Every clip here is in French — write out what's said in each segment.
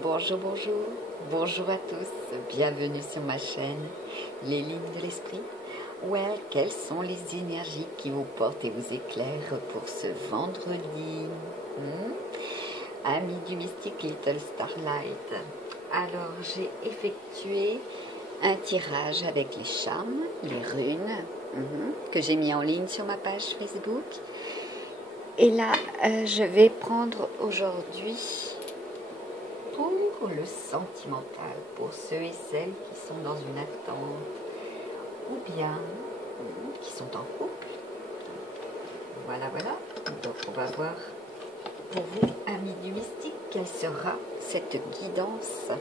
Bonjour, bonjour, bonjour à tous, bienvenue sur ma chaîne, les lignes de l'esprit. Well, quelles sont les énergies qui vous portent et vous éclairent pour ce vendredi Amis du mystique Little Starlight. Alors, j'ai effectué un tirage avec les charmes, les runes, que j'ai mis en ligne sur ma page Facebook. Et là, je vais prendre aujourd'hui pour le sentimental, pour ceux et celles qui sont dans une attente ou bien qui sont en couple. Voilà, voilà. Donc on va voir pour vous, amis du mystique, quelle sera cette guidance.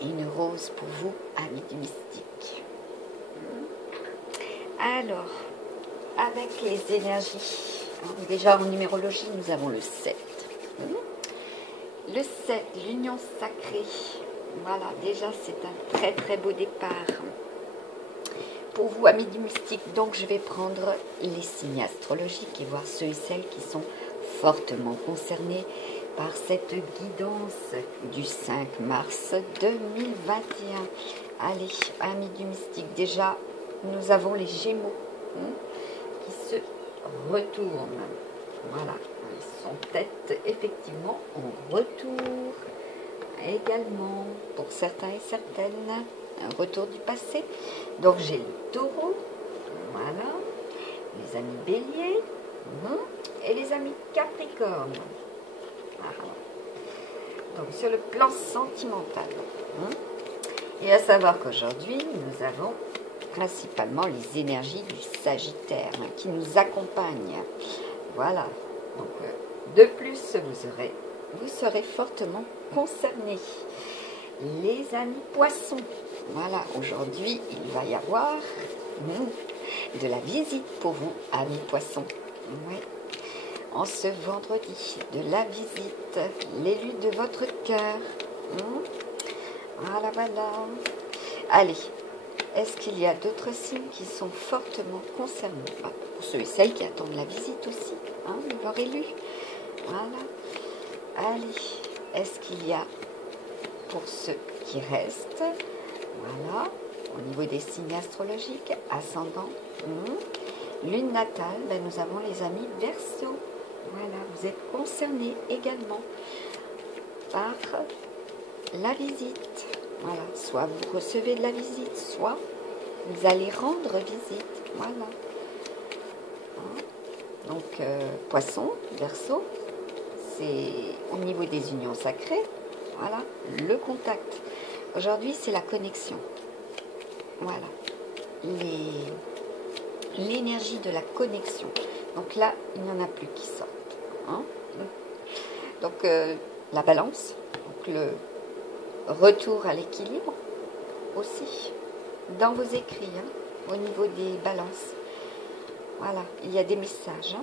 Et une rose pour vous, amis du mystique. Alors, avec les énergies, déjà en numérologie, nous avons le 7. Le 7, l'union sacrée. Voilà, déjà c'est un très très beau départ. Pour vous, amis du mystique, donc je vais prendre les signes astrologiques et voir ceux et celles qui sont fortement concernés par cette guidance du 5 mars 2021. Allez, amis du mystique, déjà nous avons les Gémeaux qui se retournent. Voilà, ils sont peut-être effectivement en retour également, pour certains et certaines, un retour du passé. Donc j'ai le taureau, voilà, les amis béliers et les amis capricorne. Voilà. Donc sur le plan sentimental, et à savoir qu'aujourd'hui nous avons principalement les énergies du Sagittaire qui nous accompagnent. Voilà, donc de plus vous serez fortement concernés. Les amis poissons, voilà, aujourd'hui il va y avoir de la visite pour vous, amis poissons. Oui. En ce vendredi, de la visite, l'élu de votre cœur. Voilà, voilà. Allez, est-ce qu'il y a d'autres signes qui sont fortement concernés? Pour ceux et celles qui attendent la visite aussi, de leur élu. Voilà. Allez, est-ce qu'il y a pour ceux qui restent, voilà, au niveau des signes astrologiques, ascendant, lune natale, nous avons les amis Verseau. Voilà, vous êtes concernés également par la visite. Voilà, soit vous recevez de la visite, soit vous allez rendre visite. Voilà. Donc, Poisson, Verseau, c'est au niveau des unions sacrées. Voilà, le contact. Aujourd'hui, c'est la connexion. Voilà. L'énergie de la connexion. Donc là, il n'y en a plus qui sortent. Donc, la balance. Donc, le retour à l'équilibre aussi. Dans vos écrits, au niveau des balances. Voilà, il y a des messages.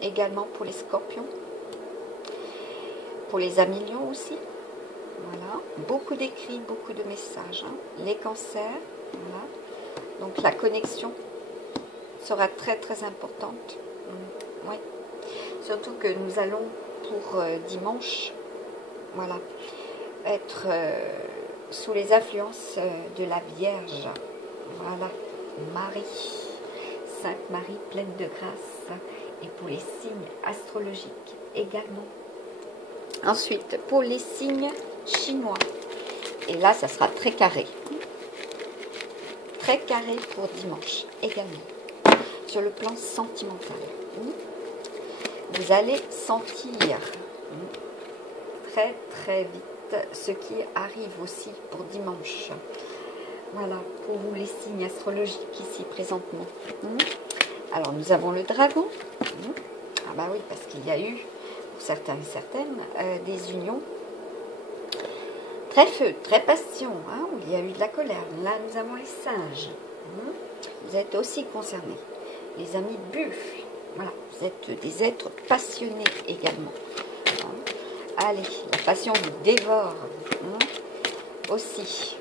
Également pour les scorpions. Pour les amis lions aussi. Voilà, beaucoup d'écrits, beaucoup de messages. Les cancers, voilà. Donc la connexion sera très très importante. Oui. Surtout que nous allons pour dimanche, voilà, être sous les influences de la Vierge. Voilà, Marie, Sainte Marie pleine de grâce. Et pour les signes astrologiques également. Ensuite, pour les signes chinois. Et là, ça sera très carré. Très carré pour dimanche également. Sur le plan sentimental. Vous allez sentir très très vite ce qui arrive aussi pour dimanche. Voilà, pour vous les signes astrologiques ici présentement. Alors, nous avons le dragon. Ah bah oui, parce qu'il y a eu, pour certains et certaines, des unions très feu, très passion, où il y a eu de la colère. Là, nous avons les singes. Vous êtes aussi concernés. Les amis buffles. Voilà, vous êtes des êtres passionnés également. Allez, la passion vous dévore. Aussi.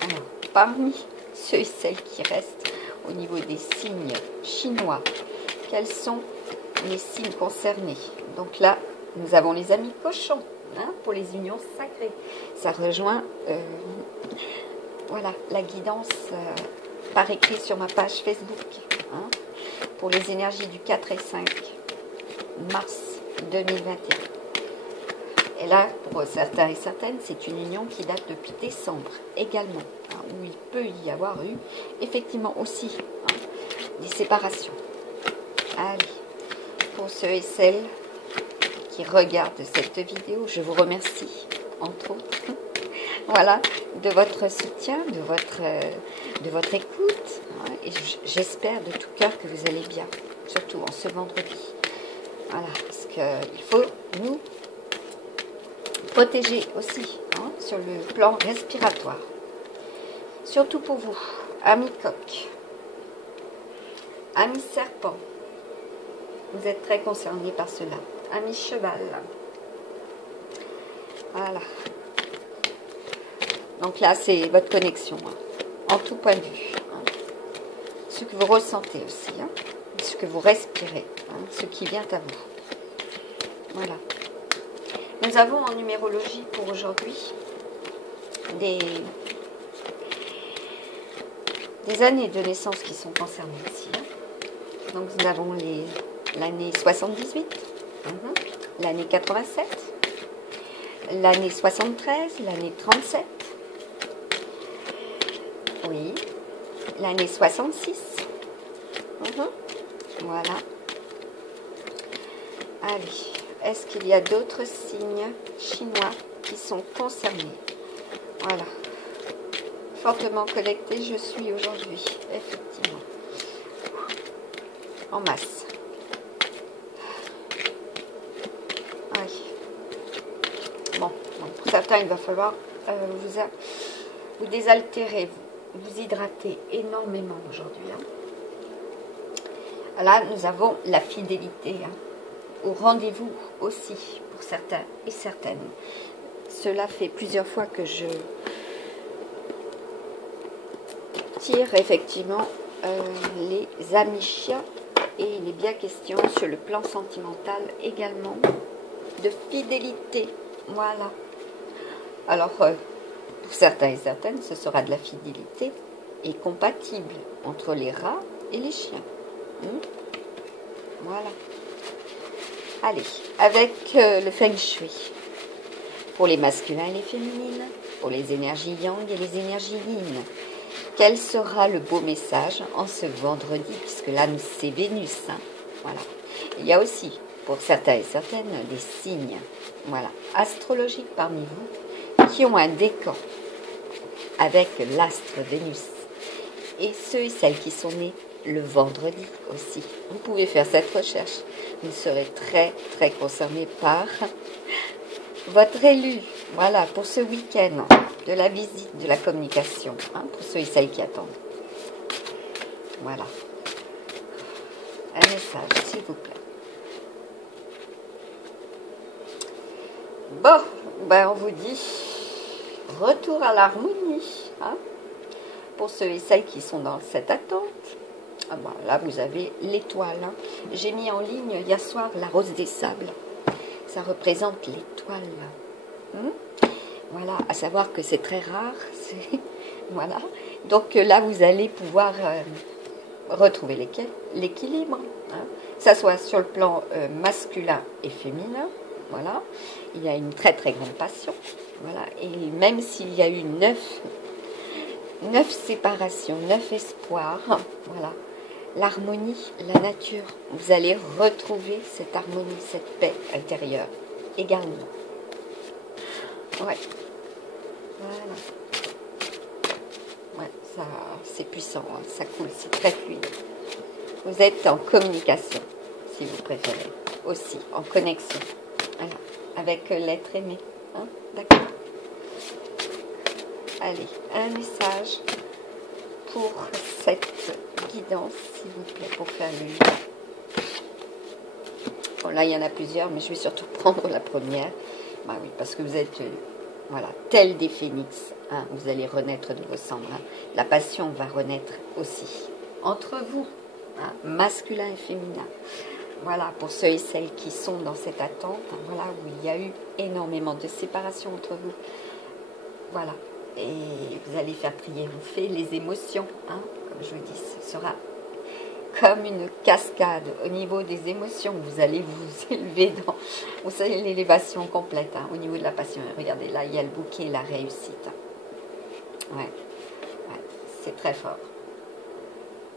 Alors, parmi ceux et celles qui restent au niveau des signes chinois, quels sont les signes concernés? Donc là, Nous avons les amis cochons, hein, pour les unions sacrées. Ça rejoint, voilà, la guidance par écrit sur ma page Facebook, hein, pour les énergies du 4 et 5 mars 2021. Et là, pour certains et certaines, c'est une union qui date depuis décembre également, hein, où il peut y avoir eu effectivement aussi, hein, des séparations. Allez, pour ceux et celles qui regardent cette vidéo, je vous remercie, entre autres, voilà, de votre soutien, de votre écoute, hein, et j'espère de tout cœur que vous allez bien, surtout en ce vendredi. Voilà, parce qu'il faut nous protéger aussi, hein, sur le plan respiratoire. Surtout pour vous, amis coq, amis serpent, vous êtes très concernés par cela. Amis cheval, voilà. Donc là, c'est votre connexion, hein, en tout point de vue. Hein. Ce que vous ressentez aussi, hein, ce que vous respirez, hein, ce qui vient à vous. Voilà. Nous avons en numérologie pour aujourd'hui des années de naissance qui sont concernées ici. Hein. Donc nous avons l'année 78, l'année 87, l'année 73, l'année 37, oui, l'année 66, voilà. Allez, est-ce qu'il y a d'autres signes chinois qui sont concernés? Voilà. Fortement connecté, je suis aujourd'hui, effectivement. En masse. Oui. Bon, pour certains, il va falloir vous désaltérer, vous hydrater énormément aujourd'hui. Hein. Là, nous avons la fidélité, hein, au rendez-vous aussi, pour certains et certaines. Cela fait plusieurs fois que je tire effectivement les amis chiens, et il est bien question sur le plan sentimental également de fidélité. Voilà. Alors, pour certains et certaines, ce sera de la fidélité et compatible entre les rats et les chiens. Voilà. Allez, avec le Feng Shui, pour les masculins et les féminines, pour les énergies yang et les énergies yin, quel sera le beau message en ce vendredi, puisque là, c'est Vénus. Hein, voilà. Il y a aussi, pour certains et certaines, des signes, voilà, astrologiques parmi vous, qui ont un décan avec l'astre Vénus. Et ceux et celles qui sont nés le vendredi aussi. Vous pouvez faire cette recherche. Vous serez très, très concernés par votre élu. Voilà, pour ce week-end de la visite, de la communication, hein, pour ceux et celles qui attendent. Voilà. Un message, s'il vous plaît. Bon, ben on vous dit retour à l'harmonie, hein, pour ceux et celles qui sont dans cette attente. Ah ben, là, vous avez l'étoile. Hein. J'ai mis en ligne hier soir la rose des sables. Ça représente l'étoile. Voilà, à savoir que c'est très rare. Voilà. Donc là, vous allez pouvoir retrouver l'équilibre. Hein. Que ça soit sur le plan masculin et féminin. Voilà. Il y a une très très grande passion. Voilà. Et même s'il y a eu 9 séparations, 9 espoirs, voilà. L'harmonie, la nature, vous allez retrouver cette harmonie, cette paix intérieure également. Ouais. Voilà. Ouais, ça, c'est puissant, hein, ça coule, c'est très fluide. Vous êtes en communication, si vous préférez, aussi en connexion, voilà, avec l'être aimé. Hein, d'accord. Allez, un message pour cette guidance, s'il vous plaît, pour faire le lien. Bon, là, il y en a plusieurs, mais je vais surtout prendre la première. Bah oui, parce que vous êtes, voilà, tel des phénix, hein, vous allez renaître de vos cendres. Hein. La passion va renaître aussi. Entre vous, hein, masculin et féminin. Voilà, pour ceux et celles qui sont dans cette attente, hein, voilà, où il y a eu énormément de séparation entre vous. Voilà, et vous allez faire triompher les émotions, hein, comme je vous dis, ce sera comme une cascade au niveau des émotions. Vous allez vous élever dans, vous savez, l'élévation complète, hein, au niveau de la passion. Regardez, là, il y a le bouquet, la réussite. Ouais, ouais, c'est très fort.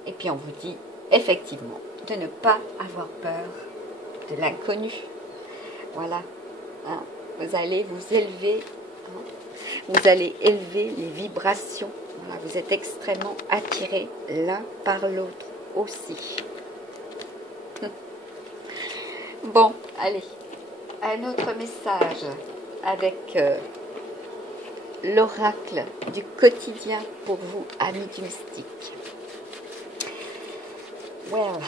Et puis on vous dit, effectivement, de ne pas avoir peur de l'inconnu. Voilà, hein, vous allez vous élever, hein, vous allez élever les vibrations. Voilà, vous êtes extrêmement attirés l'un par l'autre aussi. Bon, allez, un autre message avec l'oracle du quotidien pour vous, amis du mystique. Well.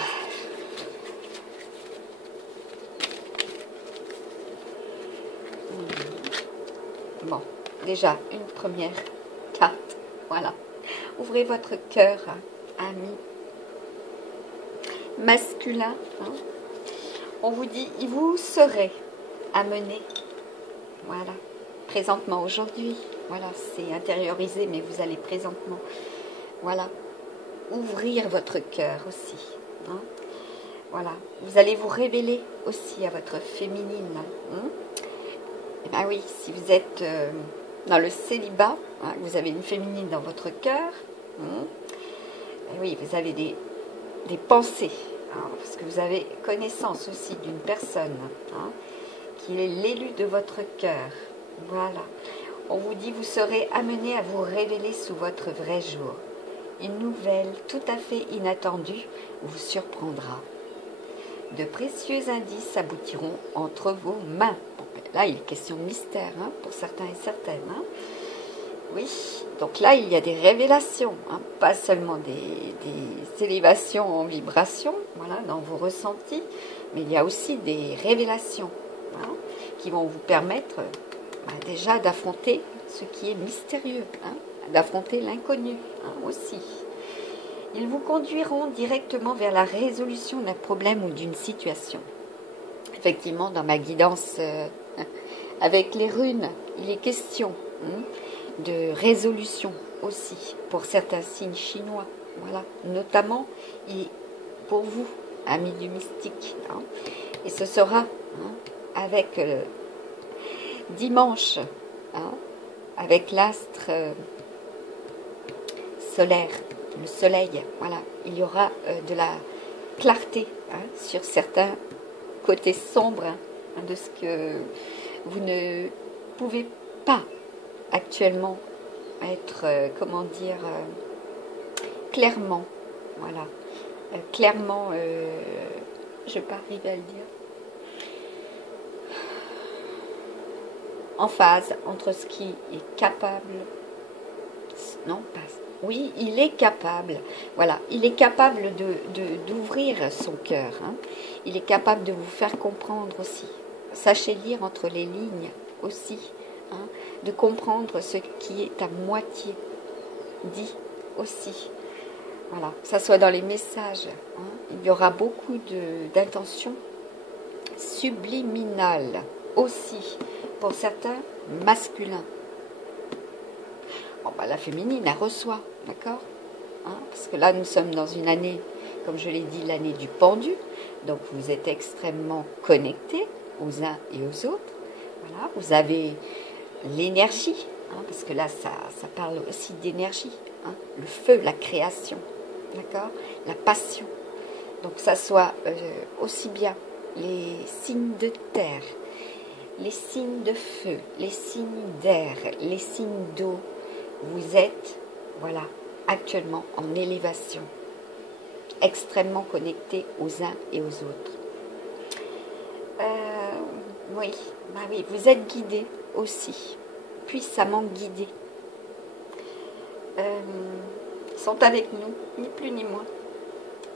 Bon, déjà, une première carte. Voilà. Ouvrez votre cœur, ami masculin. Hein. On vous dit, il vous serait amené. Voilà. Présentement, aujourd'hui. Voilà, c'est intériorisé, mais vous allez présentement. Voilà. Ouvrir votre cœur aussi. Hein. Voilà. Vous allez vous révéler aussi à votre féminine. Hein. Eh bien oui, si vous êtes dans le célibat, hein, vous avez une féminine dans votre cœur, hein, et oui, vous avez des pensées, hein, parce que vous avez connaissance aussi d'une personne, hein, qui est l'élu de votre cœur. Voilà. On vous dit, vous serez amené à vous révéler sous votre vrai jour. Une nouvelle tout à fait inattendue vous surprendra. De précieux indices aboutiront entre vos mains. Là, il est question de mystère, hein, pour certains et certaines. Hein. Oui, donc là, il y a des révélations, hein, pas seulement des élévations en vibration, voilà, dans vos ressentis, mais il y a aussi des révélations, hein, qui vont vous permettre déjà d'affronter ce qui est mystérieux, hein, d'affronter l'inconnu, hein, aussi. Ils vous conduiront directement vers la résolution d'un problème ou d'une situation. Effectivement, dans ma guidance avec les runes, il est question de résolution aussi pour certains signes chinois. Voilà, notamment pour vous, amis du mystique. Hein. Et ce sera avec dimanche, hein, avec l'astre solaire, le soleil. Voilà, il y aura de la clarté, hein, sur certains côtés sombres, hein, de ce que vous ne pouvez pas actuellement être, comment dire, clairement, voilà, clairement, je ne vais pas arriver à le dire, en phase entre ce qui est capable, non, pas, oui, il est capable, voilà, il est capable d'ouvrir son cœur, hein. Il est capable de vous faire comprendre aussi. Sachez lire entre les lignes aussi, hein, de comprendre ce qui est à moitié dit aussi. Voilà, que ça soit dans les messages, hein, il y aura beaucoup d'intentions subliminales aussi, pour certains masculins. Bon, bah, la féminine, elle reçoit, d'accord, hein, parce que là, nous sommes dans une année, comme je l'ai dit, l'année du pendu, donc vous êtes extrêmement connectés aux uns et aux autres. Voilà, vous avez l'énergie, hein, parce que là, ça parle aussi d'énergie, hein, le feu, la création, d'accord, la passion. Donc, ça soit aussi bien les signes de terre, les signes de feu, les signes d'air, les signes d'eau. Vous êtes, voilà, actuellement en élévation, extrêmement connectés aux uns et aux autres. Oui, bah oui, vous êtes guidés aussi, puissamment guidés. Ils sont avec nous, ni plus ni moins.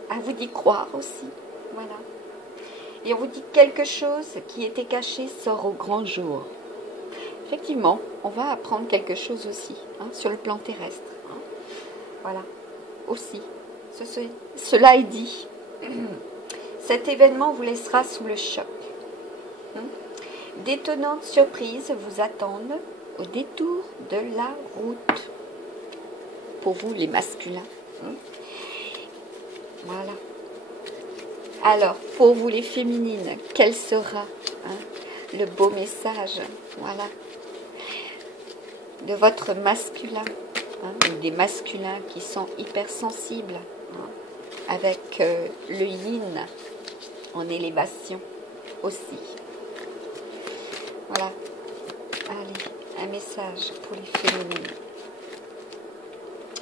À vous d'y croire aussi, voilà. Et on vous dit quelque chose qui était caché sort au grand jour. Effectivement, on va apprendre quelque chose aussi, hein, sur le plan terrestre. Hein. Voilà, aussi. Cela est dit. Cet événement vous laissera sous le choc. D'étonnantes surprises vous attendent au détour de la route. Pour vous, les masculins. Voilà. Alors, pour vous, les féminines, quel sera le beau message, voilà, de votre masculin, ou des masculins qui sont hypersensibles, avec le yin en élévation aussi. Voilà. Allez, un message pour les féminines.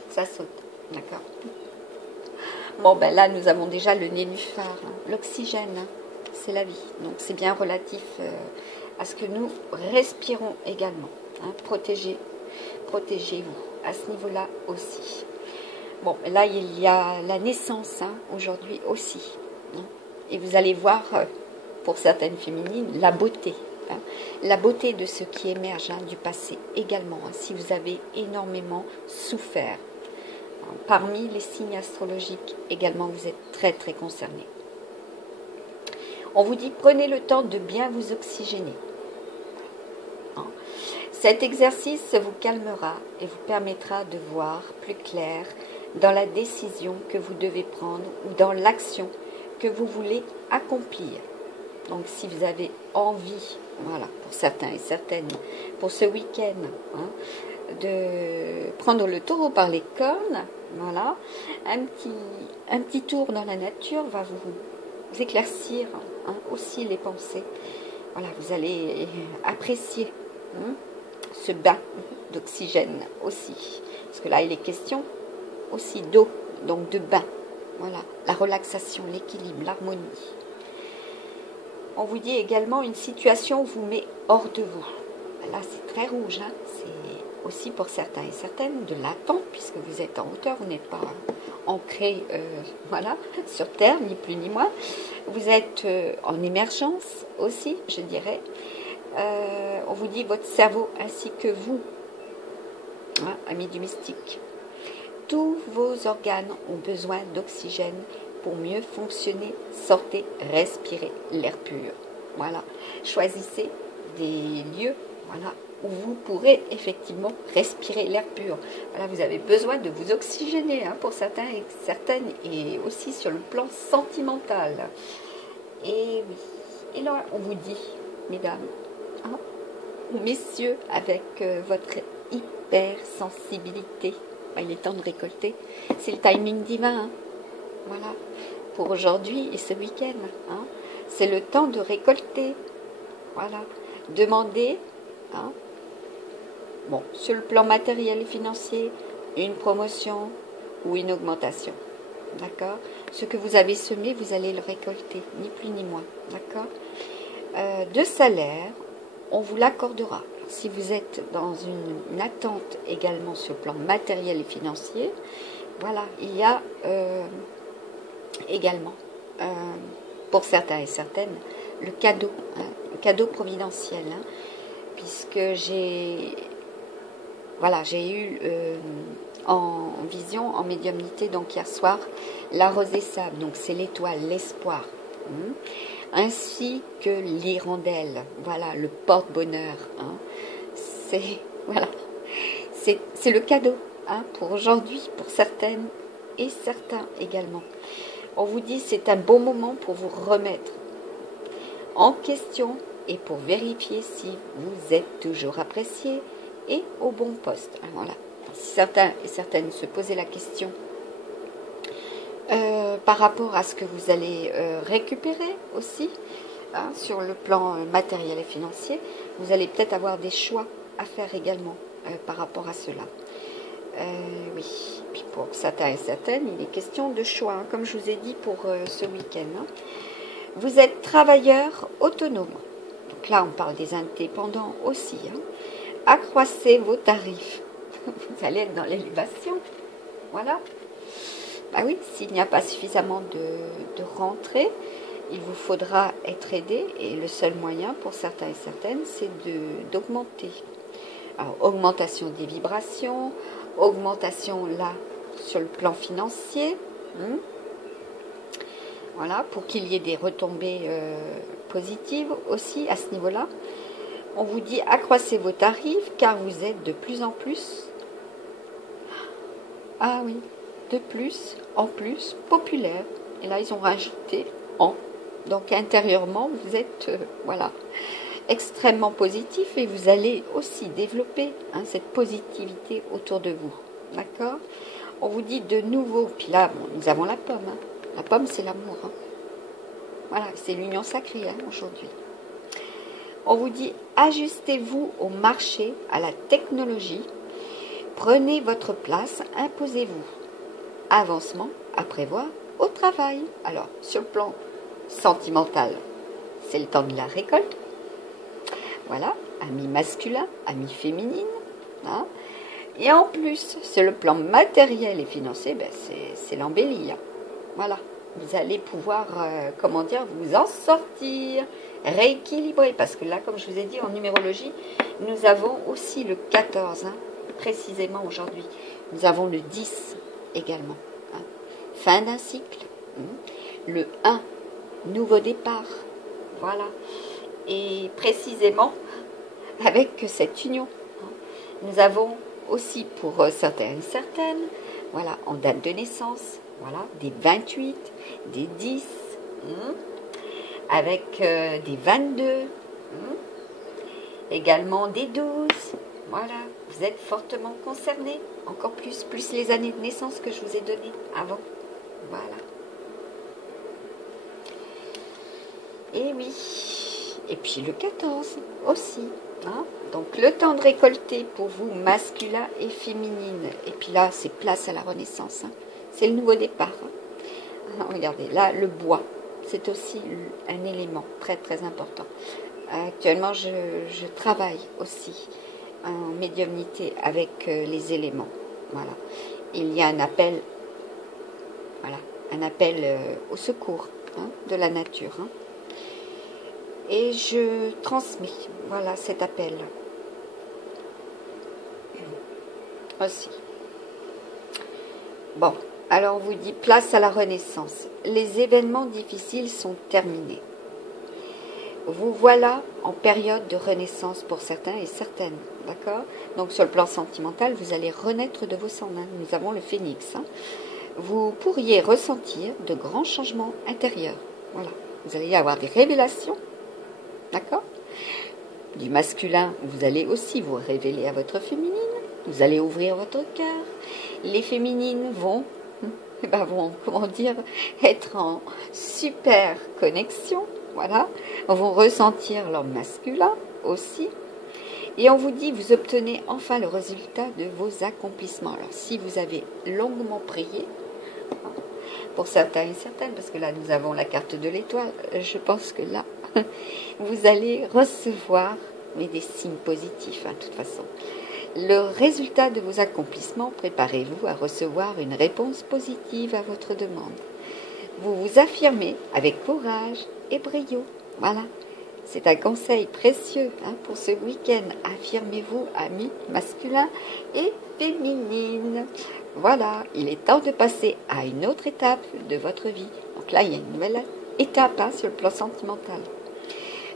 Ça saute, d'accord. Bon, ben là, nous avons déjà le nénuphar, l'oxygène, c'est la vie. Donc, c'est bien relatif à ce que nous respirons également. Protégez-vous à ce niveau-là aussi. Bon, là, il y a la naissance aujourd'hui aussi. Et vous allez voir, pour certaines féminines, la beauté. La beauté de ce qui émerge du passé également, si vous avez énormément souffert. Parmi les signes astrologiques également, vous êtes très très concernés. On vous dit, prenez le temps de bien vous oxygéner. Cet exercice vous calmera et vous permettra de voir plus clair dans la décision que vous devez prendre ou dans l'action que vous voulez accomplir. Donc si vous avez envie, voilà, pour certains et certaines, pour ce week-end, de prendre le taureau par les cornes, voilà, un petit tour dans la nature va vous éclaircir aussi les pensées. Voilà, vous allez apprécier ce bain d'oxygène aussi. Parce que là, il est question aussi d'eau, donc de bain. Voilà, la relaxation, l'équilibre, l'harmonie. On vous dit également une situation vous met hors de vous. Là, c'est très rouge. C'est aussi pour certains et certaines de l'attente, puisque vous êtes en hauteur, vous n'êtes pas ancré voilà, sur terre, ni plus ni moins. Vous êtes en émergence aussi, je dirais. On vous dit votre cerveau ainsi que vous, amis du mystique. Tous vos organes ont besoin d'oxygène pour mieux fonctionner. Sortez, respirez l'air pur. Voilà. Choisissez des lieux, voilà, où vous pourrez effectivement respirer l'air pur. Voilà, vous avez besoin de vous oxygéner pour certains et certaines, et aussi sur le plan sentimental. Et oui. Et là, on vous dit, mesdames, messieurs, avec votre hypersensibilité, il est temps de récolter. C'est le timing divin. Voilà. Pour aujourd'hui et ce week-end. C'est le temps de récolter. Voilà. Demandez, bon, sur le plan matériel et financier, une promotion ou une augmentation. D'accord? Ce que vous avez semé, vous allez le récolter, ni plus ni moins. D'accord? De salaire, on vous l'accordera. Si vous êtes dans une attente également sur le plan matériel et financier, voilà, il y a également, pour certains et certaines, le cadeau providentiel, puisque j'ai eu en vision, en médiumnité, donc hier soir, la rosée sable, donc c'est l'étoile, l'espoir, ainsi que l'hirondelle, voilà, le porte-bonheur, c'est le cadeau pour aujourd'hui, pour certaines et certains également. On vous dit c'est un bon moment pour vous remettre en question et pour vérifier si vous êtes toujours apprécié et au bon poste. Voilà. Si certains et certaines se posaient la question par rapport à ce que vous allez récupérer aussi sur le plan matériel et financier, vous allez peut-être avoir des choix à faire également par rapport à cela. Oui, puis pour certains et certaines, il est question de choix, comme je vous ai dit pour ce week-end. Vous êtes travailleur autonome. Donc là, on parle des indépendants aussi. Accroissez vos tarifs. Vous allez être dans l'élévation. Voilà. Bah oui, s'il n'y a pas suffisamment de rentrée, il vous faudra être aidé. Et le seul moyen pour certains et certaines, c'est d'augmenter. Alors, augmentation des vibrations, augmentation là sur le plan financier. Voilà, pour qu'il y ait des retombées positives aussi à ce niveau-là. On vous dit accroissez vos tarifs car vous êtes de plus en plus, ah oui, de plus en plus populaire. Et là, ils ont rajouté en. Donc intérieurement, vous êtes, voilà, extrêmement positif et vous allez aussi développer cette positivité autour de vous. D'accord? On vous dit de nouveau, puis là, bon, nous avons la pomme. Hein. La pomme, c'est l'amour. Hein. Voilà, c'est l'union sacrée hein, aujourd'hui. On vous dit, ajustez-vous au marché, à la technologie. Prenez votre place, imposez-vous. Avancement à prévoir au travail. Alors, sur le plan sentimental, c'est le temps de la récolte. Voilà, ami masculin, ami féminine. Hein. Et en plus, sur le plan matériel et financier, ben c'est l'embellie. Hein. Voilà, vous allez pouvoir, comment dire, vous en sortir, rééquilibrer. Parce que là, comme je vous ai dit, en numérologie, nous avons aussi le 14, hein, précisément aujourd'hui. Nous avons le 10 également. Hein. Fin d'un cycle. Le 1, nouveau départ. Voilà. Et précisément, avec cette union, nous avons aussi pour certains et certaines, voilà, en date de naissance, voilà, des 28, des 10, avec des 22, également des 12, voilà, vous êtes fortement concernés, encore plus les années de naissance que je vous ai données avant, voilà. Et oui, et puis le 14 aussi, hein. Donc le temps de récolter pour vous, masculin et féminine. Et puis là, c'est place à la renaissance. Hein. C'est le nouveau départ. Hein. Regardez, là, le bois, c'est aussi un élément très très important. Actuellement, je travaille aussi en médiumnité avec les éléments. Voilà. Il y a un appel, voilà, un appel au secours hein, de la nature. Hein. Et je transmets, voilà, cet appel. Aussi. Bon, alors on vous dit place à la renaissance. Les événements difficiles sont terminés. Vous voilà en période de renaissance pour certains et certaines, d'accord? Donc sur le plan sentimental, vous allez renaître de vos cendres. Hein. Nous avons le phénix. Hein. Vous pourriez ressentir de grands changements intérieurs. Voilà, vous allez avoir des révélations, d'accord? Du masculin, vous allez aussi vous révéler à votre féminine. Vous allez ouvrir votre cœur. Les féminines vont, comment dire, être en super connexion. Voilà. Vont ressentir leur masculin aussi. Et on vous dit, vous obtenez enfin le résultat de vos accomplissements. Alors, si vous avez longuement prié, pour certains et certaines, parce que là, nous avons la carte de l'étoile, je pense que là, vous allez recevoir, mais des signes positifs, hein, de toute façon. Le résultat de vos accomplissements, préparez-vous à recevoir une réponse positive à votre demande. Vous vous affirmez avec courage et brio. Voilà, c'est un conseil précieux hein, pour ce week-end. Affirmez-vous, amis masculins et féminines. Voilà, il est temps de passer à une autre étape de votre vie. Donc là, il y a une nouvelle étape hein, sur le plan sentimental.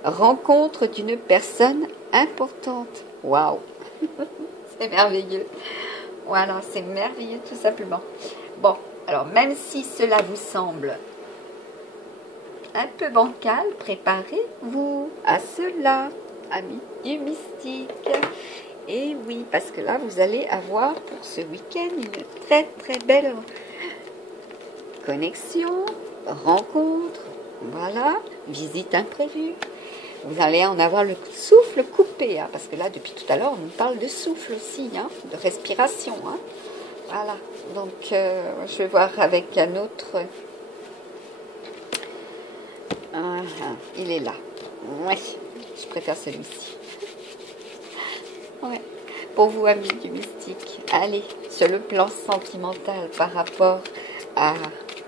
Rencontre d'une personne importante. Waouh! C'est merveilleux. Voilà, c'est merveilleux tout simplement. Bon, alors même si cela vous semble un peu bancal, préparez-vous à cela, amis du mystique. Et oui, parce que là, vous allez avoir pour ce week-end une très très belle connexion, rencontre, voilà, visite imprévue. Vous allez en avoir le souffle coupé, hein, parce que là, depuis tout à l'heure, on nous parle de souffle aussi, hein, de respiration. Hein. Voilà, donc je vais voir avec un autre. Il est là. Ouais, je préfère celui-ci. Ouais. Pour vous, amis du mystique, allez, sur le plan sentimental par rapport à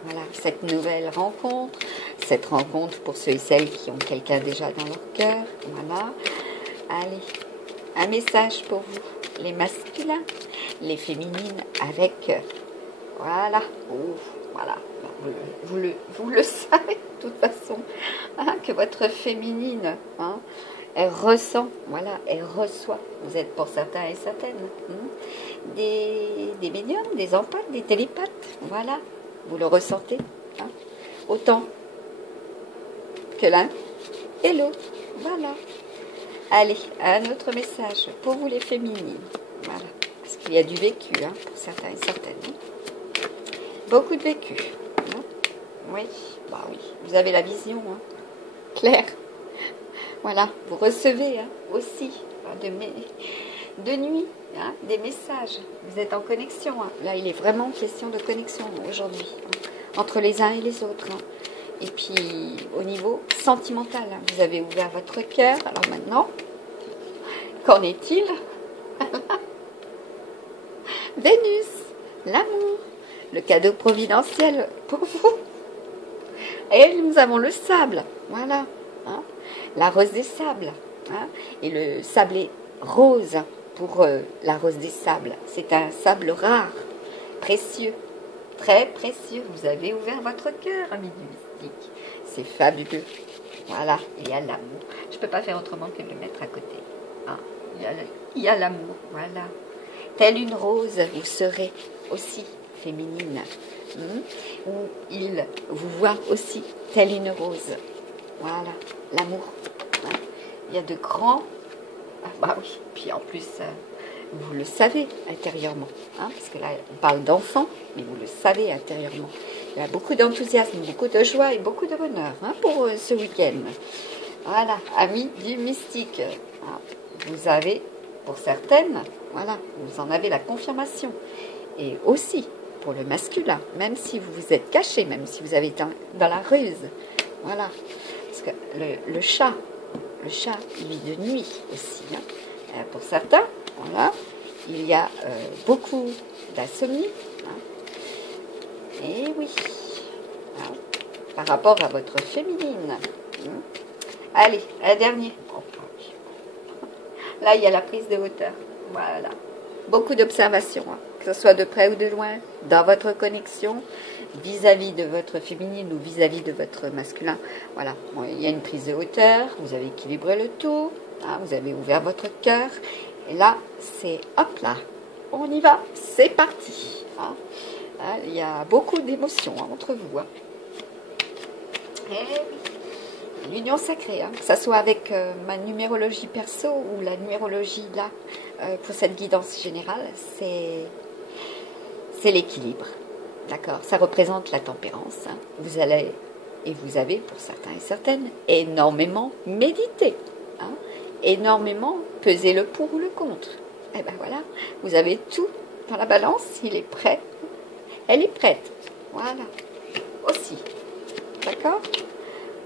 voilà, cette nouvelle rencontre, cette rencontre pour ceux et celles qui ont quelqu'un déjà dans leur cœur, voilà. Allez, un message pour vous, les masculins, les féminines avec, voilà, ouf, voilà, vous le savez de toute façon, hein, que votre féminine, hein, elle ressent, voilà, elle reçoit. Vous êtes pour certains et certaines des médiums, des empathes, des télépathes, voilà, vous le ressentez, hein, autant que l'un et l'autre, voilà. Allez, un autre message pour vous les féminines, voilà, parce qu'il y a du vécu, hein, pour certains et certaines, hein. Beaucoup de vécu, hein. Oui, bah oui, vous avez la vision, hein, claire. Voilà, vous recevez, hein, aussi de nuit, hein, des messages. Vous êtes en connexion, hein. Là, il est vraiment question de connexion aujourd'hui, hein, entre les uns et les autres, hein. Et puis, au niveau sentimental, hein, vous avez ouvert votre cœur. Alors maintenant, qu'en est-il? Vénus, l'amour, le cadeau providentiel pour vous. Et nous avons le sable, voilà, hein, la rose des sables, hein, et le sablé rose pour la rose des sables. C'est un sable rare, précieux, très précieux. Vous avez ouvert votre cœur, amis du mystique. C'est fabuleux. Voilà, il y a l'amour. Je ne peux pas faire autrement que de le mettre à côté. Hein. Il y a l'amour, voilà. Telle une rose, vous serez aussi féminine. Où il vous voit aussi telle une rose. Voilà, l'amour. Hein. Il y a de grands... Ah, bah oui, puis en plus, vous le savez intérieurement. Hein, parce que là, on parle d'enfants, mais vous le savez intérieurement. Il y a beaucoup d'enthousiasme, beaucoup de joie et beaucoup de bonheur, hein, pour ce week-end. Voilà, amis du mystique. Ah, vous avez, pour certaines, voilà, vous en avez la confirmation. Et aussi, pour le masculin, même si vous vous êtes caché, même si vous avez été dans la ruse. Voilà. Parce que le chat, il vit de nuit aussi. Hein. Pour certains, voilà, il y a beaucoup d'insomnie. Hein. Et oui, hein, par rapport à votre féminine. Hein. Allez, un dernier. Là, il y a la prise de hauteur. Voilà. Beaucoup d'observations, hein, que ce soit de près ou de loin, dans votre connexion, vis-à-vis de votre féminine ou vis-à-vis de votre masculin. Voilà. Bon, il y a une prise de hauteur, vous avez équilibré le tout, hein, vous avez ouvert votre cœur. Et là, c'est hop là, on y va, c'est parti. Hein. Hein, il y a beaucoup d'émotions, hein, entre vous. Hein. Et oui. L'union sacrée, hein, que ce soit avec ma numérologie perso ou la numérologie là, pour cette guidance générale, c'est l'équilibre. D'accord? Ça représente la tempérance. Hein. Vous allez, et vous avez, pour certains et certaines, énormément médité. Hein, énormément pesé le pour ou le contre. Et ben voilà, vous avez tout dans la balance, il est prêt. Elle est prête. Voilà. Aussi. D'accord?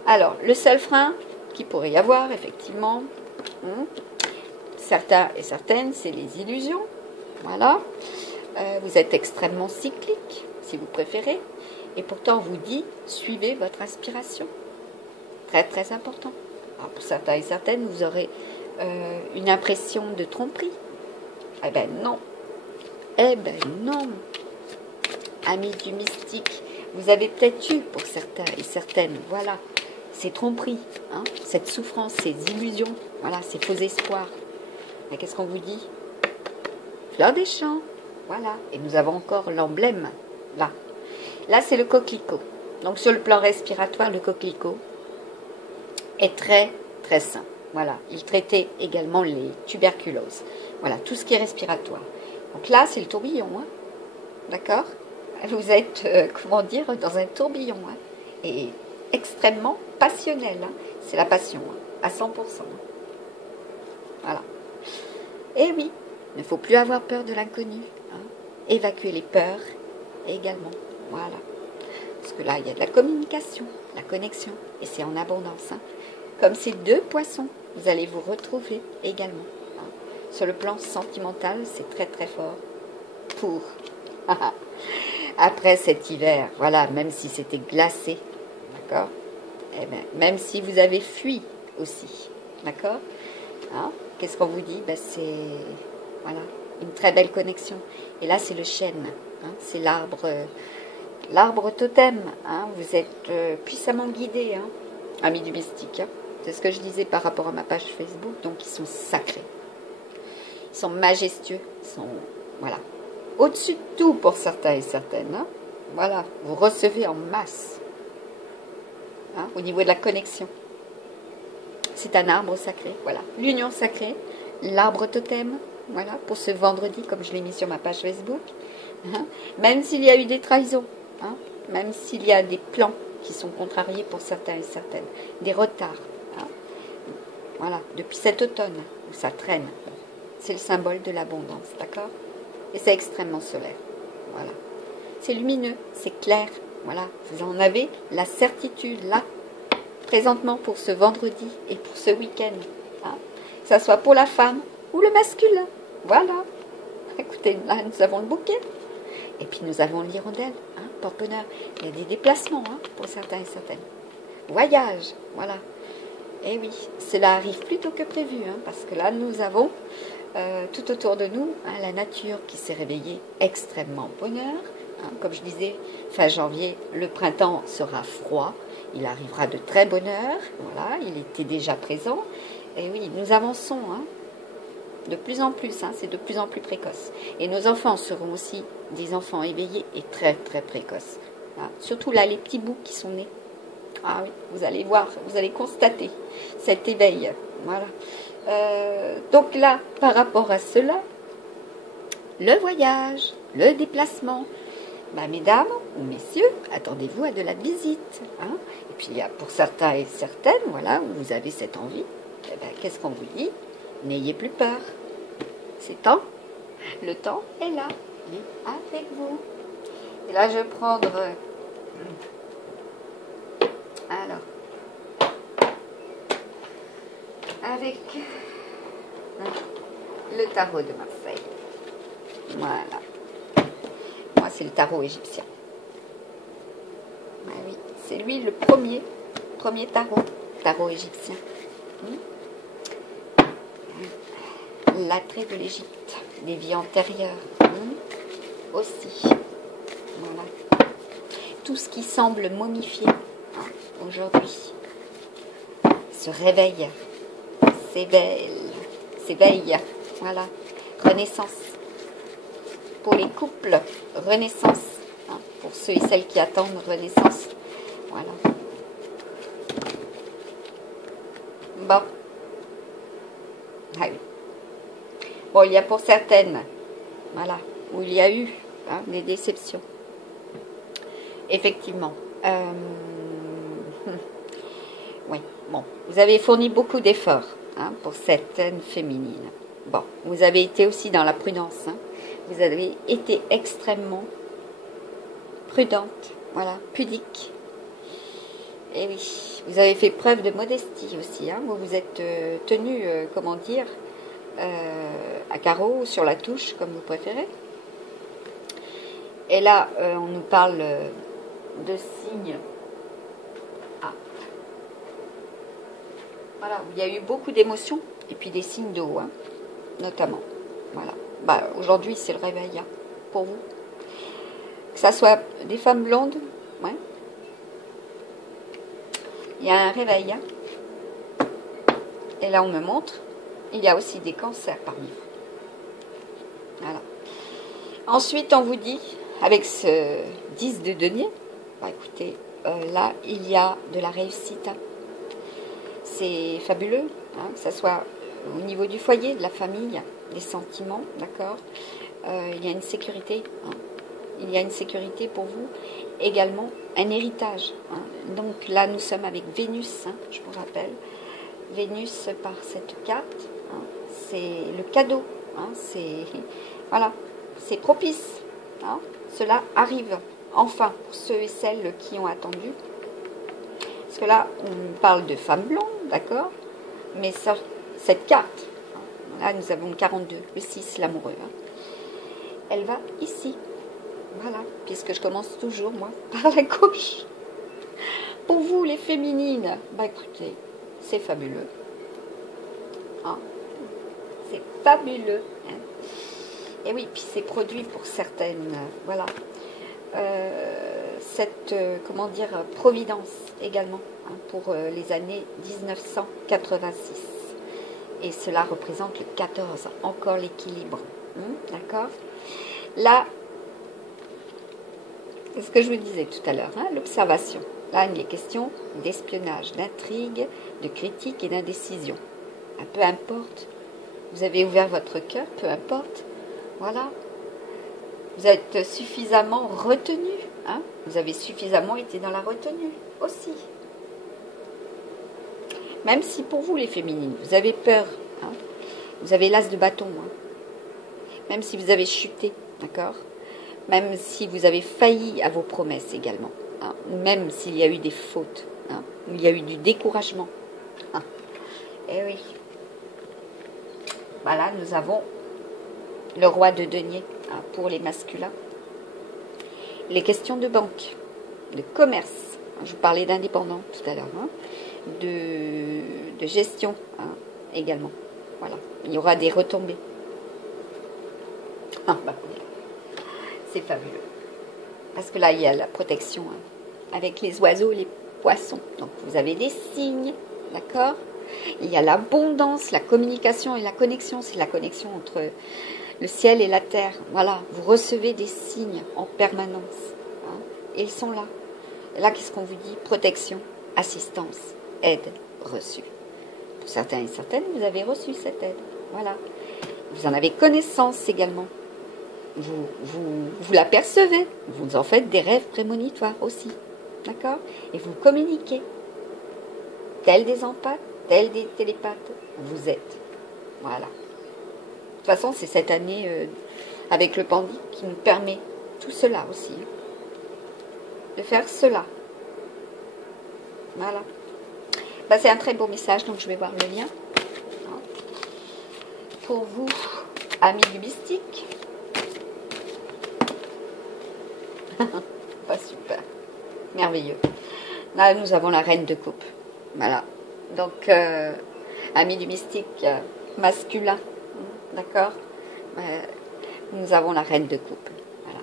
Alors, le seul frein qu'il pourrait y avoir, effectivement, certains et certaines, c'est les illusions. Voilà. Vous êtes extrêmement cyclique, si vous préférez. Et pourtant, on vous dit, suivez votre inspiration. Très, très important. Alors, pour certains et certaines, vous aurez une impression de tromperie. Eh ben non. Eh ben non. Amis du mystique, vous avez peut-être eu, pour certains et certaines, voilà, ces tromperies, hein, cette souffrance, ces illusions, voilà, ces faux espoirs. Mais qu'est-ce qu'on vous dit? Fleur des champs, voilà. Et nous avons encore l'emblème, là. Là, c'est le coquelicot. Donc, sur le plan respiratoire, le coquelicot est très, très sain. Voilà. Il traitait également les tuberculoses. Voilà, tout ce qui est respiratoire. Donc là, c'est le tourbillon, hein. D'accord? Vous êtes, comment dire, dans un tourbillon, hein. Et extrêmement passionnel, hein. C'est la passion, hein, à 100%. Voilà. Et oui, il ne faut plus avoir peur de l'inconnu. Hein. Évacuer les peurs également. Voilà. Parce que là, il y a de la communication, la connexion, et c'est en abondance. Hein. Comme ces deux poissons, vous allez vous retrouver également. Hein. Sur le plan sentimental, c'est très très fort. Pour après cet hiver, voilà, même si c'était glacé, d'accord, eh bien, même si vous avez fui aussi, d'accord, hein, qu'est-ce qu'on vous dit? Ben, c'est, voilà, une très belle connexion. Et là, c'est le chêne, hein, c'est l'arbre l'arbre totem, hein, vous êtes puissamment guidés, hein, amis du mystique. Hein. C'est ce que je disais par rapport à ma page Facebook. Donc, ils sont sacrés. Ils sont majestueux. Ils sont, voilà, au-dessus de tout pour certains et certaines. Hein. Voilà, vous recevez en masse. Hein, au niveau de la connexion. C'est un arbre sacré. Voilà, l'union sacrée, l'arbre totem. Voilà, pour ce vendredi, comme je l'ai mis sur ma page Facebook. Hein, même s'il y a eu des trahisons. Hein, même s'il y a des plans qui sont contrariés pour certains et certaines. Des retards. Hein. Voilà, depuis cet automne où ça traîne. C'est le symbole de l'abondance, d'accord? Et c'est extrêmement solaire. Voilà. C'est lumineux, c'est clair. Voilà, vous en avez la certitude là, présentement pour ce vendredi et pour ce week-end. Hein. Que ça soit pour la femme ou le masculin. Voilà. Écoutez, là, nous avons le bouquet. Et puis, nous avons l'hirondelle, hein, porte-bonheur. Il y a des déplacements, hein, pour certains et certaines. Voyage, voilà. Et oui, cela arrive plus tôt que prévu, hein, parce que là, nous avons tout autour de nous hein, la nature qui s'est réveillée extrêmement bonheur. Hein, comme je disais, fin janvier, le printemps sera froid. Il arrivera de très bonne heure. Voilà, il était déjà présent. Et oui, nous avançons, hein, de plus en plus. Hein, c'est de plus en plus précoce. Et nos enfants seront aussi des enfants éveillés et très, très précoces. Hein, surtout là, les petits bouts qui sont nés. Ah oui, vous allez voir, vous allez constater cet éveil. Voilà. Donc là, par rapport à cela, le voyage, le déplacement, bah, mesdames ou messieurs, attendez-vous à de la visite. Hein. Et puis il y a pour certains et certaines, voilà, où vous avez cette envie, eh ben, qu'est-ce qu'on vous dit? N'ayez plus peur. C'est temps. Le temps est là. Il est avec vous. Et là, je vais prendre... alors, avec le tarot de Marseille. Voilà. Moi, c'est le tarot égyptien. Ah oui, c'est lui le premier tarot égyptien. L'attrait de l'Égypte, des vies antérieures aussi. Voilà. Tout ce qui semble momifié aujourd'hui se réveille, s'éveille. Voilà. Renaissance. Pour les couples, renaissance. Hein, pour ceux et celles qui attendent renaissance. Voilà. Bon. Ah oui. Bon, il y a pour certaines, voilà, où il y a eu hein, des déceptions. Effectivement. Oui, bon. Vous avez fourni beaucoup d'efforts hein, pour certaines féminines. Bon, vous avez été aussi dans la prudence. Hein. Vous avez été extrêmement prudente, voilà, pudique. Et oui, vous avez fait preuve de modestie aussi. Hein. Vous vous êtes tenu, comment dire, à carreau, sur la touche, comme vous préférez. Et là, on nous parle de signes. Ah. Voilà, il y a eu beaucoup d'émotions, et puis des signes d'eau, hein, notamment. Voilà. Bah, aujourd'hui, c'est le réveil, hein, pour vous. Que ça soit des femmes blondes, ouais. Il y a un réveil, hein. Et là, on me montre, il y a aussi des cancers parmi vous. Voilà. Ensuite, on vous dit, avec ce 10 de denier, bah, écoutez, là, il y a de la réussite. Hein. C'est fabuleux, hein, que ce soit au niveau du foyer, de la famille, des sentiments, d'accord. Il y a une sécurité, hein. Il y a une sécurité pour vous. Également, un héritage. Hein. Donc là, nous sommes avec Vénus, hein, je vous rappelle. Vénus, par cette carte, hein, c'est le cadeau. Hein, c'est voilà, c'est propice. Hein. Cela arrive, enfin, pour ceux et celles qui ont attendu. Parce que là, on parle de femmes blondes, d'accord. Mais ça, cette carte, hein, là, nous avons le 42, le 6, l'amoureux. Hein, elle va ici. Voilà, puisque je commence toujours, moi, par la gauche. Pour vous, les féminines, bah écoutez, c'est fabuleux. Hein, c'est fabuleux. Hein. Et oui, puis c'est produit pour certaines, voilà. cette, comment dire, providence également, hein, pour les années 1986. Et cela représente le 14, encore l'équilibre. D'accord? Là, c'est ce que je vous disais tout à l'heure, hein, l'observation. Là, il est question d'espionnage, d'intrigue, de critique et d'indécision. Peu importe, vous avez ouvert votre cœur, peu importe, voilà. Vous êtes suffisamment retenu, hein, vous avez suffisamment été dans la retenue aussi. Même si pour vous, les féminines, vous avez peur, hein, vous avez l'as de bâton, hein, même si vous avez chuté, d'accord, même si vous avez failli à vos promesses également, hein, ou même s'il y a eu des fautes, hein, il y a eu du découragement. Hein. Eh oui. Voilà, nous avons le roi de denier, hein, pour les masculins. Les questions de banque, de commerce. Je vous parlais d'indépendant tout à l'heure, hein, de gestion, hein, également. Voilà, il y aura des retombées. Ah, bah, c'est fabuleux. Parce que là, il y a la protection, hein, avec les oiseaux et les poissons. Donc, vous avez des signes, d'accord? Il y a l'abondance, la communication et la connexion. C'est la connexion entre le ciel et la terre. Voilà, vous recevez des signes en permanence. Hein, et ils sont là. Et là, qu'est-ce qu'on vous dit? Protection, assistance, aide reçue. Pour certains et certaines, vous avez reçu cette aide. Voilà. Vous en avez connaissance également. Vous l'apercevez. Vous en faites des rêves prémonitoires aussi. D'accord? Et vous communiquez. Tel des empathes, tel des télépathes. Vous êtes. Voilà. De toute façon, c'est cette année avec le pandit qui nous permet tout cela aussi. De faire cela. Voilà. Ben, c'est un très beau message, donc je vais voir le lien. Pour vous, amis du mystique. Pas super. Merveilleux. Là, nous avons la reine de coupe. Voilà. Donc, amis du mystique masculin. D'accord? Nous avons la reine de coupe. Voilà.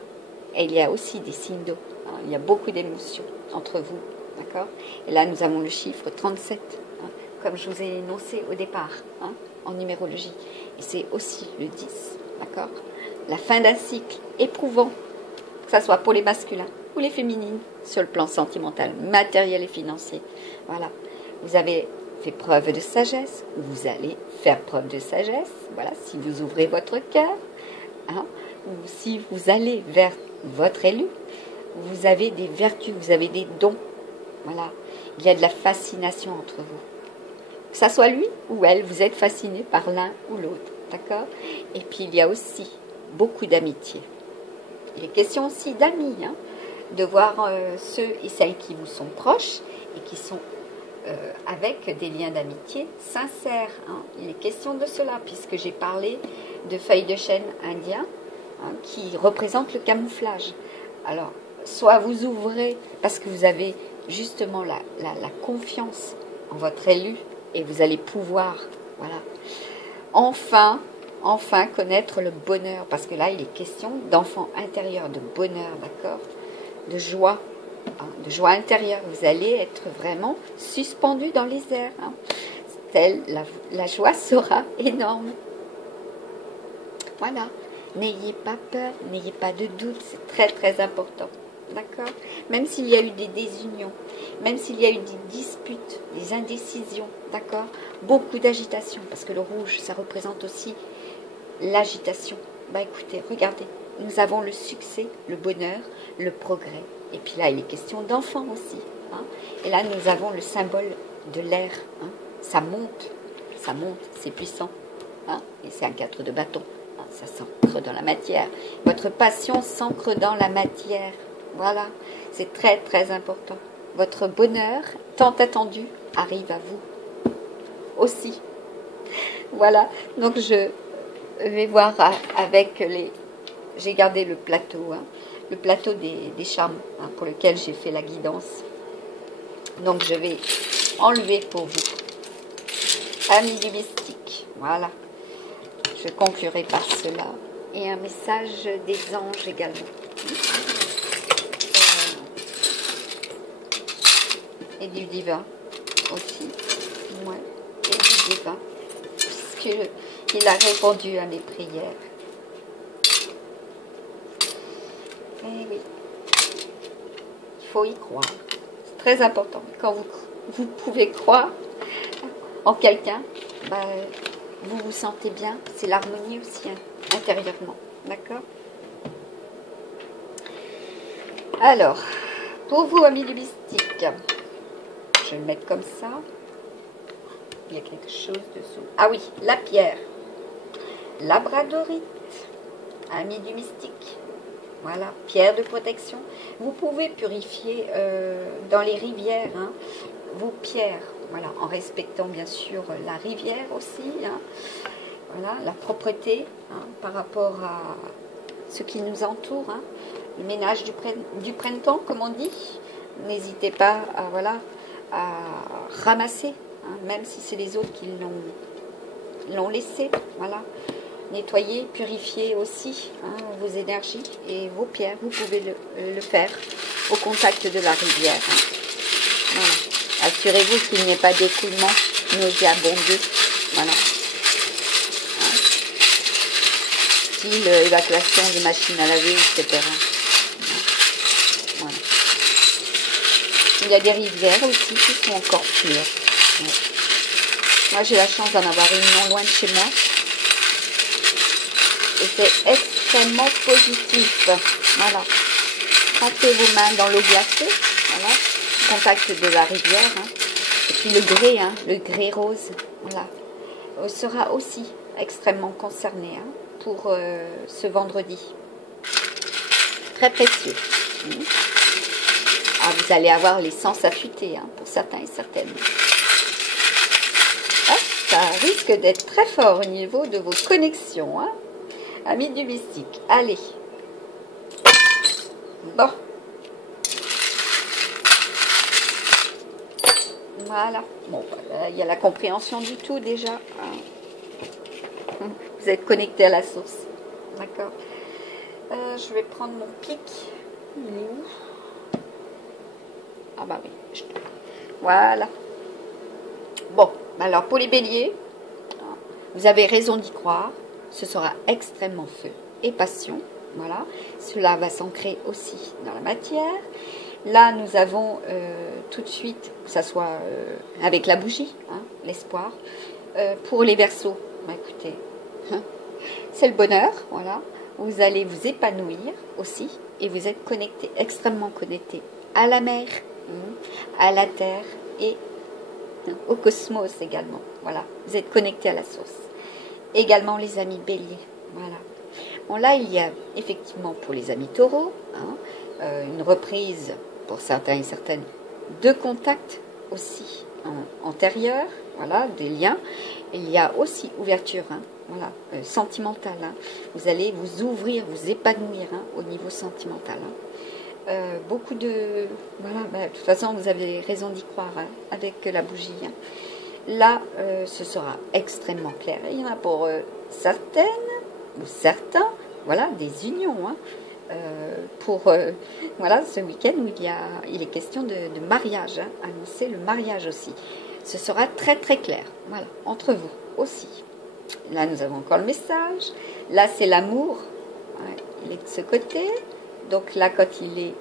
Et il y a aussi des signes d'eau. Hein, il y a beaucoup d'émotions entre vous. D'accord? Et là, nous avons le chiffre 37. Hein, comme je vous ai énoncé au départ, hein, en numérologie. Et c'est aussi le 10. D'accord? La fin d'un cycle éprouvant, que ce soit pour les masculins ou les féminines, sur le plan sentimental, matériel et financier. Voilà. Vous avez fait preuve de sagesse, vous allez faire preuve de sagesse, voilà, si vous ouvrez votre cœur, hein, ou si vous allez vers votre élu, vous avez des vertus, vous avez des dons, voilà, il y a de la fascination entre vous. Que ça soit lui ou elle, vous êtes fasciné par l'un ou l'autre, d'accord? Et puis il y a aussi beaucoup d'amitié. Il est question aussi d'amis, hein, de voir ceux et celles qui vous sont proches et qui sont avec des liens d'amitié sincères. Hein. Il est question de cela, puisque j'ai parlé de feuilles de chêne indien, hein, qui représentent le camouflage. Alors, soit vous ouvrez, parce que vous avez justement la confiance en votre élu, et vous allez pouvoir, voilà, enfin connaître le bonheur, parce que là, il est question d'enfant intérieur, de bonheur, d'accord, de joie. De joie intérieure, vous allez être vraiment suspendu dans les airs. Hein. La joie sera énorme. Voilà. N'ayez pas peur, n'ayez pas de doute, c'est très très important. D'accord? Même s'il y a eu des désunions, même s'il y a eu des disputes, des indécisions, d'accord? Beaucoup d'agitation, parce que le rouge, ça représente aussi l'agitation. Bah écoutez, regardez, nous avons le succès, le bonheur, le progrès. Et puis là, il est question d'enfants aussi. Hein. Et là, nous avons le symbole de l'air. Hein. Ça monte, c'est puissant. Hein. Et c'est un 4 de bâton. Hein. Ça s'ancre dans la matière. Votre passion s'ancre dans la matière. Voilà, c'est très très important. Votre bonheur, tant attendu, arrive à vous aussi. Voilà, donc je vais voir avec les... J'ai gardé le plateau, hein. Le plateau des charmes, hein, pour lequel j'ai fait la guidance. Donc je vais enlever pour vous. Amis du mystique, voilà. Je conclurai par cela. Et un message des anges également. et du divin aussi. Ouais, et du divin. Puisqu'il a répondu à mes prières. Eh oui. Il faut y croire. C'est très important. Quand vous pouvez croire en quelqu'un, bah, vous vous sentez bien. C'est l'harmonie aussi, hein, intérieurement. D'accord? Alors, pour vous, amis du mystique, je vais le mettre comme ça. Il y a quelque chose dessous. Ah oui, la pierre. Labradorite. Amis du mystique. Voilà, pierre de protection. Vous pouvez purifier dans les rivières, hein, vos pierres. Voilà, en respectant bien sûr la rivière aussi. Hein, voilà, la propreté, hein, par rapport à ce qui nous entoure. Hein, le ménage du printemps, comme on dit. N'hésitez pas à, voilà, à ramasser, hein, même si c'est les autres qui l'ont laissé. Voilà. Nettoyer, purifier aussi, hein, vos énergies et vos pierres. Vous pouvez le faire au contact de la rivière. Hein. Voilà. Assurez-vous qu'il n'y ait pas d'écoulement nauséabondeux. Voilà. Hein. Style évacuation des machines à laver, etc. Voilà. Il y a des rivières aussi qui sont encore pures. Ouais. Moi, j'ai la chance d'en avoir une non loin de chez moi. Et c'est extrêmement positif. Voilà. Trempez vos mains dans l'eau glacée. Voilà. Contact de la rivière. Hein. Et puis le grès rose. Voilà. Sera aussi extrêmement concerné, hein, pour ce vendredi. Très précieux. Ah, vous allez avoir les sens affûtés, hein, pour certains et certaines. Ah, ça risque d'être très fort au niveau de vos connexions, hein. Amis du mystique, allez. Bon. Voilà. Bon, il y a la compréhension du tout déjà. Vous êtes connecté à la source. D'accord. Je vais prendre mon pic. Il est où? Ah bah oui. Voilà. Bon, alors pour les béliers, vous avez raison d'y croire. Ce sera extrêmement feu et passion. Voilà. Cela va s'ancrer aussi dans la matière. Là, nous avons tout de suite, que ça soit avec la bougie, hein, l'espoir. Pour les Verseaux, bah, écoutez, c'est le bonheur. Voilà. Vous allez vous épanouir aussi. Et vous êtes connecté, extrêmement connecté à la mer, à la terre et au cosmos également. Voilà. Vous êtes connecté à la source. Également les amis béliers, voilà. Bon, là, il y a effectivement pour les amis taureaux, hein, une reprise pour certains et certaines de contacts aussi antérieurs, voilà, des liens. Il y a aussi ouverture, hein, voilà, sentimentale. Hein. Vous allez vous ouvrir, vous épanouir, hein, au niveau sentimental. Hein. Beaucoup de... Voilà, bah, de toute façon, vous avez raison d'y croire, hein, avec la bougie. Hein. Là, ce sera extrêmement clair. Il y en a pour certaines ou certains, voilà, des unions. Hein, pour voilà, ce week-end où il est question de mariage, hein, annoncer le mariage aussi. Ce sera très très clair, voilà, entre vous aussi. Là, nous avons encore le message. Là, c'est l'amour. Ouais, il est de ce côté. Donc là, quand il est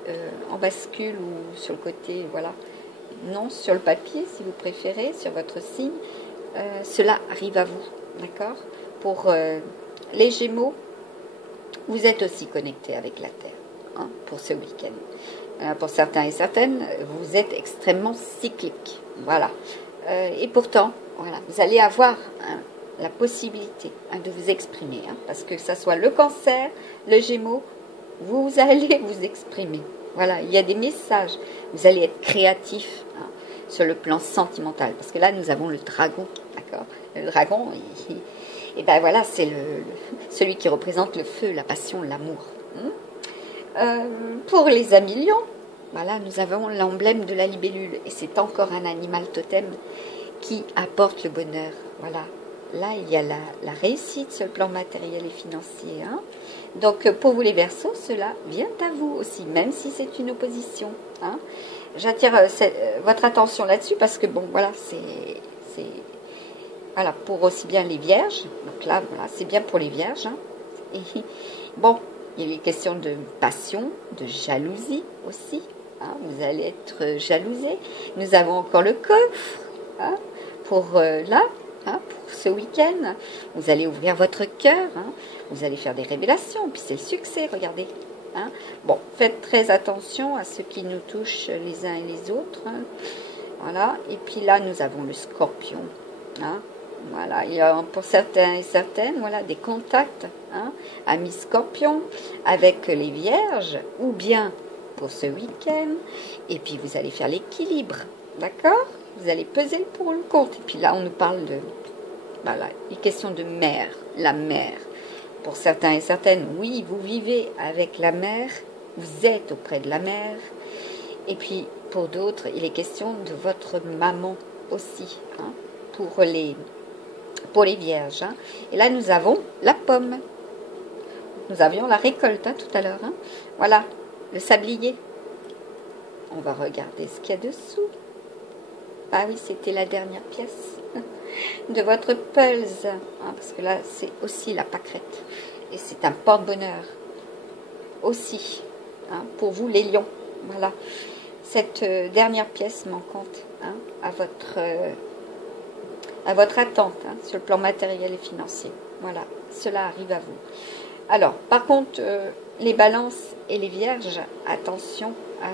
en bascule ou sur le côté, voilà, non, sur le papier, si vous préférez, sur votre signe, cela arrive à vous, d'accord? Pour les Gémeaux, vous êtes aussi connectés avec la Terre, hein, pour ce week-end. Pour certains et certaines, vous êtes extrêmement cycliques, voilà. Et pourtant, voilà, vous allez avoir, hein, la possibilité, hein, de vous exprimer, hein, parce que ça soit le Cancer, le Gémeaux, vous allez vous exprimer. Voilà, il y a des messages. Vous allez être créatif, hein, sur le plan sentimental. Parce que là, nous avons le dragon, d'accord? Le dragon, et ben voilà, c'est celui qui représente le feu, la passion, l'amour. Pour les amis lions, voilà, nous avons l'emblème de la libellule. Et c'est encore un animal totem qui apporte le bonheur. Voilà. Là, il y a la réussite sur le plan matériel et financier. Hein. Donc, pour vous les Verseaux, cela vient à vous aussi, même si c'est une opposition. Hein. j'attire votre attention là-dessus parce que bon, voilà, c'est voilà, pour aussi bien les vierges. Donc là, voilà, c'est bien pour les vierges. Hein. Et bon, il est question de passion, de jalousie aussi. Hein. Vous allez être jalousé. Nous avons encore le coffre hein, pour là, hein, pour ce week-end. Vous allez ouvrir votre cœur. Hein. Vous allez faire des révélations. Puis c'est le succès, regardez. Hein. Bon, faites très attention à ce qui nous touche les uns et les autres. Hein. Voilà. Et puis là, nous avons le scorpion. Hein. Voilà, il y a pour certains et certaines, voilà, des contacts, hein, amis scorpions, avec les vierges, ou bien pour ce week-end. Et puis vous allez faire l'équilibre, d'accord? Vous allez peser le pour le contre. Et puis là, on nous parle de, voilà, les questions de mère, la mère. Pour certains et certaines, oui, vous vivez avec la mère, vous êtes auprès de la mère. Et puis pour d'autres, il est question de votre maman aussi, hein, pour les vierges. Hein. Et là, nous avons la pomme. Nous avions la récolte hein, tout à l'heure. Hein. Voilà, le sablier. On va regarder ce qu'il y a dessous. Ah oui, c'était la dernière pièce de votre pulse. Hein, parce que là, c'est aussi la pâquerette. Et c'est un porte-bonheur aussi. Hein, pour vous, les lions. Voilà. Cette dernière pièce manquante hein, à votre attente hein, sur le plan matériel et financier. Voilà, cela arrive à vous. Alors, par contre, les balances et les vierges, attention à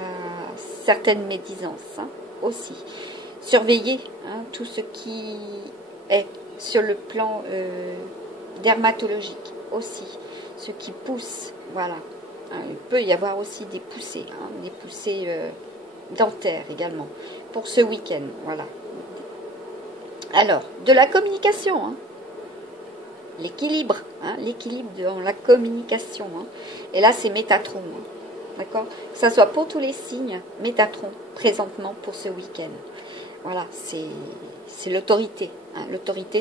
certaines médisances hein, aussi. Surveillez hein, tout ce qui est sur le plan dermatologique aussi, ce qui pousse, voilà. Hein, il peut y avoir aussi des poussées dentaires également, pour ce week-end, voilà. Alors, de la communication, hein. L'équilibre, hein, l'équilibre dans la communication. Hein. Et là, c'est Métatron, hein. D'accord? Que ça soit pour tous les signes, Métatron, présentement pour ce week-end. Voilà, c'est l'autorité. Hein. L'autorité